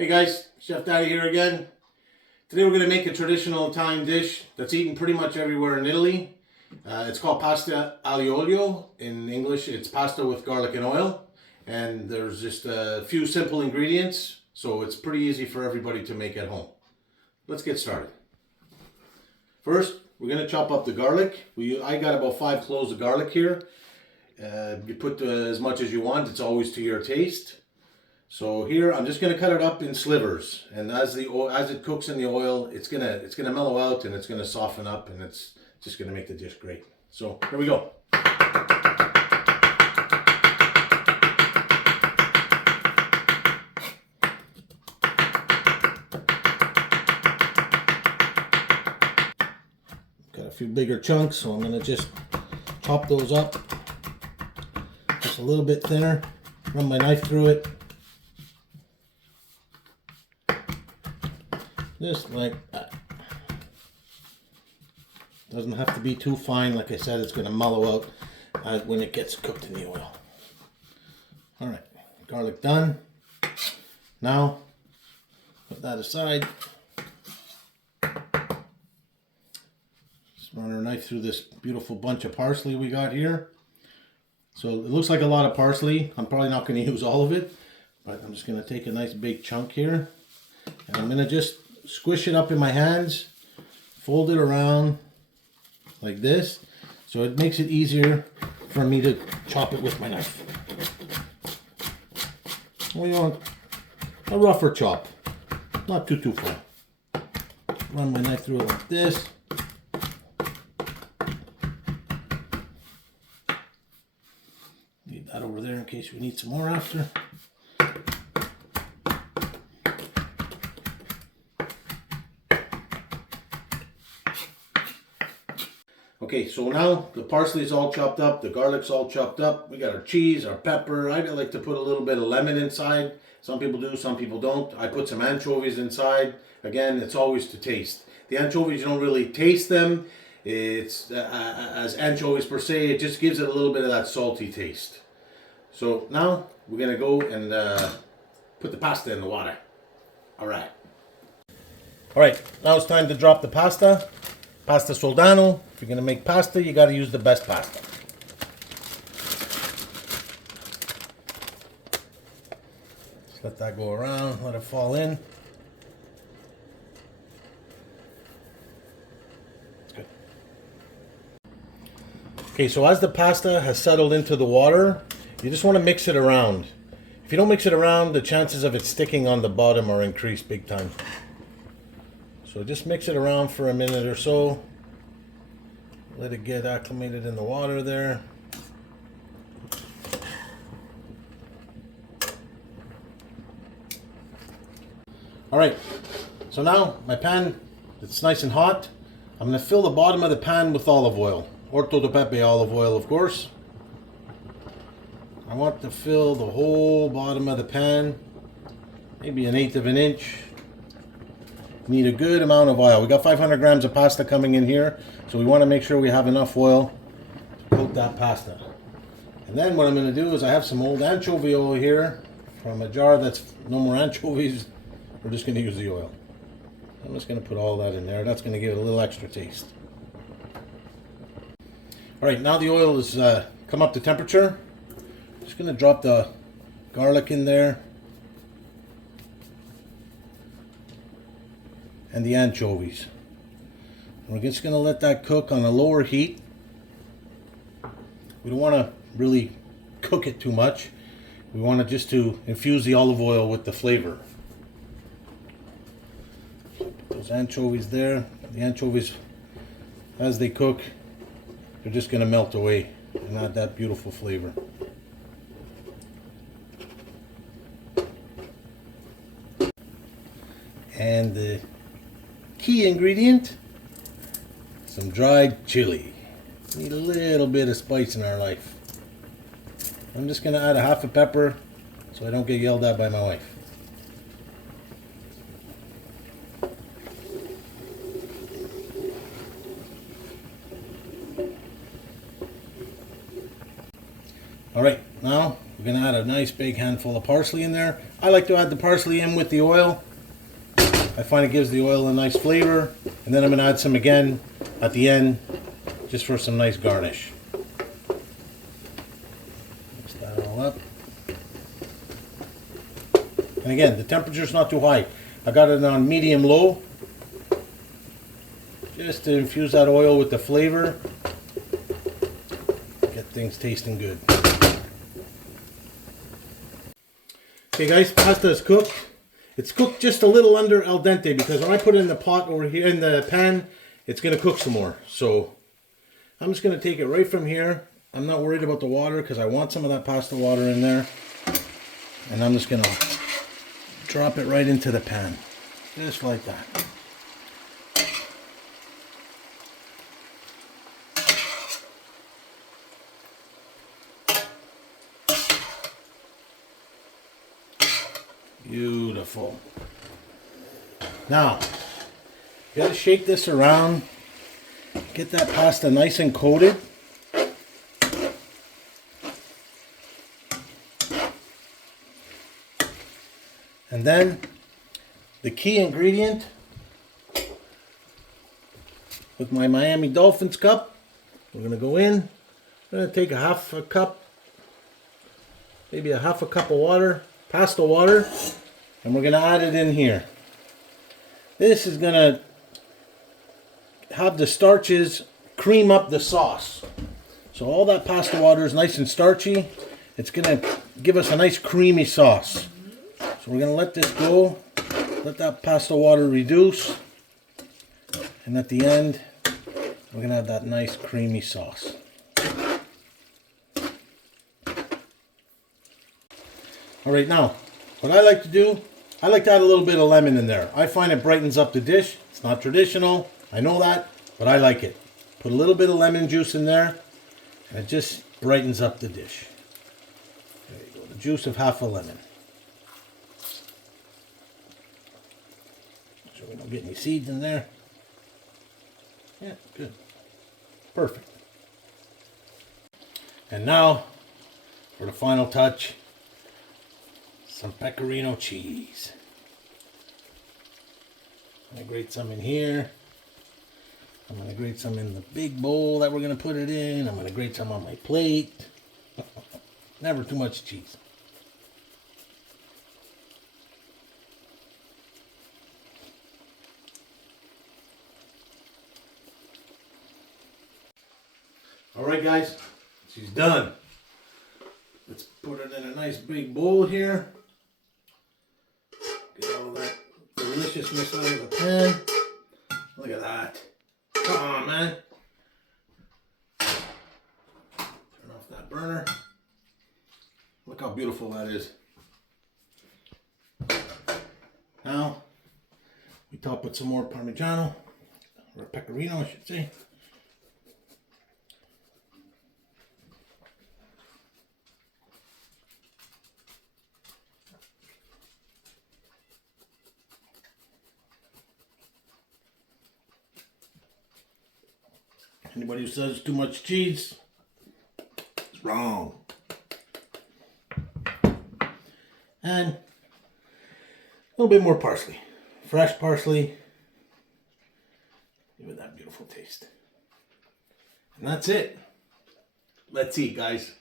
Hey guys, Chef Daddy here again. Today we're going to make a traditional Italian dish that's eaten pretty much everywhere in Italy. It's called pasta aglio olio. In English, it's pasta with garlic and oil. And there's just a few simple ingredients, so it's pretty easy for everybody to make at home. Let's get started. First, we're going to chop up the garlic. I got about 5 cloves of garlic here. You put as much as you want. It's always to your taste. So here I'm just going to cut it up in slivers, and as it cooks in the oil, it's gonna mellow out and it's gonna soften up, and it's just gonna make the dish great. So here we go. Got a few bigger chunks, so I'm gonna just chop those up just a little bit thinner. Run my knife through it. Just like that. Doesn't have to be too fine. Like I said, it's going to mellow out when it gets cooked in the oil. Alright, garlic done. Now, put that aside. Just run our knife through this beautiful bunch of parsley we got here. So it looks like a lot of parsley. I'm probably not going to use all of it, but I'm just going to take a nice big chunk here. And I'm going to just squish it up in my hands, fold it around like this, so it makes it easier for me to chop it with my knife. We want a rougher chop, not too fine. Run my knife through it like this. Leave that over there in case we need some more after. Okay, so now the parsley is all chopped up, the garlic's all chopped up. We got our cheese, our pepper. I like to put a little bit of lemon inside. Some people do, some people don't. I put some anchovies inside. Again, it's always to taste. The anchovies, you don't really taste them. It's as anchovies per se, it just gives it a little bit of that salty taste. So now we're gonna go and put the pasta in the water. All right, now it's time to drop the pasta. Pasta Soldano. If you're going to make pasta, you got to use the best pasta. Just let that go around, let it fall in. Good. Okay, so as the pasta has settled into the water, you just want to mix it around. If you don't mix it around, the chances of it sticking on the bottom are increased big time. So just mix it around for a minute or so. Let it get acclimated in the water there. Alright, so now my pan, it's nice and hot. I'm going to fill the bottom of the pan with olive oil. Orto di Beppe olive oil, of course. I want to fill the whole bottom of the pan, maybe 1/8 of an inch. Need a good amount of oil. We got 500 grams of pasta coming in here, so we want to make sure we have enough oil to coat that pasta. And then what I'm going to do is I have some old anchovy oil here from a jar that's no more anchovies. We're just going to use the oil. I'm just going to put all that in there. That's going to give it a little extra taste. Alright, now the oil has come up to temperature. Just going to drop the garlic in there. And the anchovies. We're just going to let that cook on a lower heat. We don't want to really cook it too much. We want just to infuse the olive oil with the flavor. Put those anchovies there. The anchovies, as they cook, they're just going to melt away and add that beautiful flavor. And the key ingredient, some dried chili. Need a little bit of spice in our life. I'm just going to add a half a pepper so I don't get yelled at by my wife. Alright, now we're going to add a nice big handful of parsley in there. I like to add the parsley in with the oil. I find it gives the oil a nice flavor. And then I'm going to add some again at the end, just for some nice garnish. Mix that all up. And again, the temperature's not too high. I got it on medium-low, just to infuse that oil with the flavor. Get things tasting good. Okay guys, pasta is cooked. It's cooked just a little under al dente because when I put it in the pot over here, in the pan, it's going to cook some more. So I'm just going to take it right from here. I'm not worried about the water because I want some of that pasta water in there. And I'm just going to drop it right into the pan. Just like that. Beautiful. Now, you gotta shake this around, get that pasta nice and coated. And then, the key ingredient with my Miami Dolphins cup, we're gonna go in, I'm gonna take a half a cup, maybe a half a cup of water, pasta water, and we're going to add it in here. This is going to have the starches cream up the sauce. So all that pasta water is nice and starchy. It's going to give us a nice creamy sauce. So we're going to let this go, let that pasta water reduce, and at the end we're going to have that nice creamy sauce. Alright, now, what I like to do, I like to add a little bit of lemon in there. I find it brightens up the dish. It's not traditional, I know that, but I like it. Put a little bit of lemon juice in there, and it just brightens up the dish. There you go, the juice of half a lemon. So we don't get any seeds in there. Yeah, good. Perfect. And now, for the final touch, some pecorino cheese. I'm going to grate some in here. I'm going to grate some in the big bowl that we're going to put it in. I'm going to grate some on my plate. Never too much cheese. Alright guys, she's done. Let's put it in a nice big bowl here. Get all that deliciousness out of the pan. Look at that. Come on, man. Turn off that burner. Look how beautiful that is. Now, we top with some more Parmigiano, or Pecorino, I should say. Anybody who says too much cheese is wrong. And a little bit more parsley. Fresh parsley. Give it that beautiful taste. And that's it. Let's eat, guys.